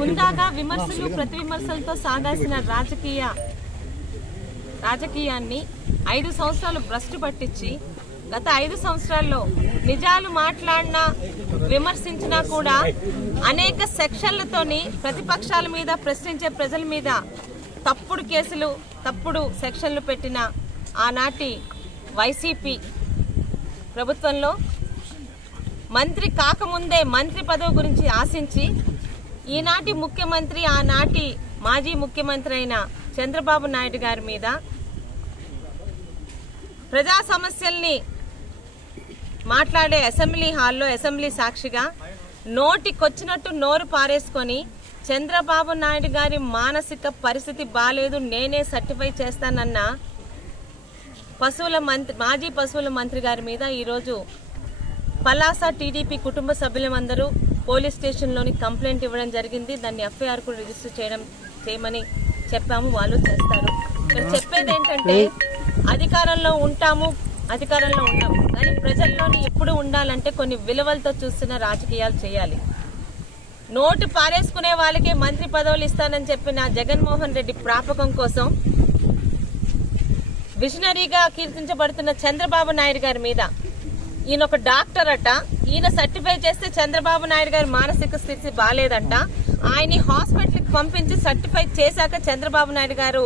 ముందాగా విమర్శలు ప్రతి విమర్శలతో సాగాల్సిన రాజకీయాన్ని 5 సంవత్సరాలు భ్రష్టు పట్టించి గత 5 సంవత్సరాల్లో నిజాలు మాట్లాడినా విమర్శించినా కూడా అనేక సెక్షన్లతోని ప్రతిపక్షాల మీద ప్రశ్నించే ప్రజల మీద తప్పుడు కేసులు తప్పుడు సెక్షన్లు పెట్టిన ఆనాటి వైసీపీ ప్రభుత్వంలో మంత్రి కాకముందే మంత్రి పదవి గురించి ఆశించి ఈనాటి ముఖ్యమంత్రి ఆనాటి మాజీ ముఖ్యమంత్రి అయిన చంద్రబాబు నాయుడు గారి మీద ప్రజా సమస్యల్ని మాట్లాడే అసెంబ్లీ హాల్లో అసెంబ్లీ సాక్షిగా నోటికొచ్చినట్టు నోరు పారేసుకొని చంద్రబాబు నాయుడు గారి మానసిక పరిస్థితి బాలేదు నేనే సర్టిఫై చేస్తానన్న మాజీ పశువుల మంత్రి గారి మీద ఈరోజు పలాస టీడీపీ కుటుంబ సభ్యులందరూ పోలీస్ స్టేషన్లోని కంప్లైంట్ ఇవ్వడం జరిగింది. దాన్ని ఎఫ్ఐఆర్ కూడా రిజిస్టర్ చేయమని చెప్పాము. వాళ్ళు చేస్తారు. చెప్పేది ఏంటంటే అధికారంలో ఉంటాము కానీ ప్రజల్లోని ఎప్పుడు ఉండాలంటే కొన్ని విలువలతో చూస్తున్న రాజకీయాలు చేయాలి. నోటు పారేసుకునే వాళ్ళకే మంత్రి పదవులు ఇస్తానని చెప్పిన జగన్మోహన్ రెడ్డి ప్రాపకం కోసం విజనరీగా కీర్తించబడుతున్న చంద్రబాబు నాయుడు గారి మీద ఈయన ఒక డాక్టర్ అట, ఈయన సర్టిఫై చేస్తే చంద్రబాబు నాయుడు గారి మానసిక స్థితి బాలేదంట. ఆయన్ని హాస్పిటల్కి పంపించి సర్టిఫై చేశాక చంద్రబాబు నాయుడు గారు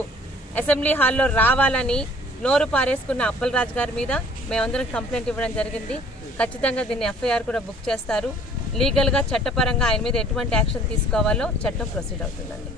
అసెంబ్లీ హాల్లో రావాలని నోరు పారేసుకున్న అప్పలరాజు గారి మీద మేమందరం కంప్లైంట్ ఇవ్వడం జరిగింది. ఖచ్చితంగా దీన్ని ఎఫ్ఐఆర్ కూడా బుక్ చేస్తారు. లీగల్ గా చట్టపరంగా ఆయన మీద ఎటువంటి యాక్షన్ తీసుకోవాలో చట్టం ప్రొసీడ్ అవుతుందండి.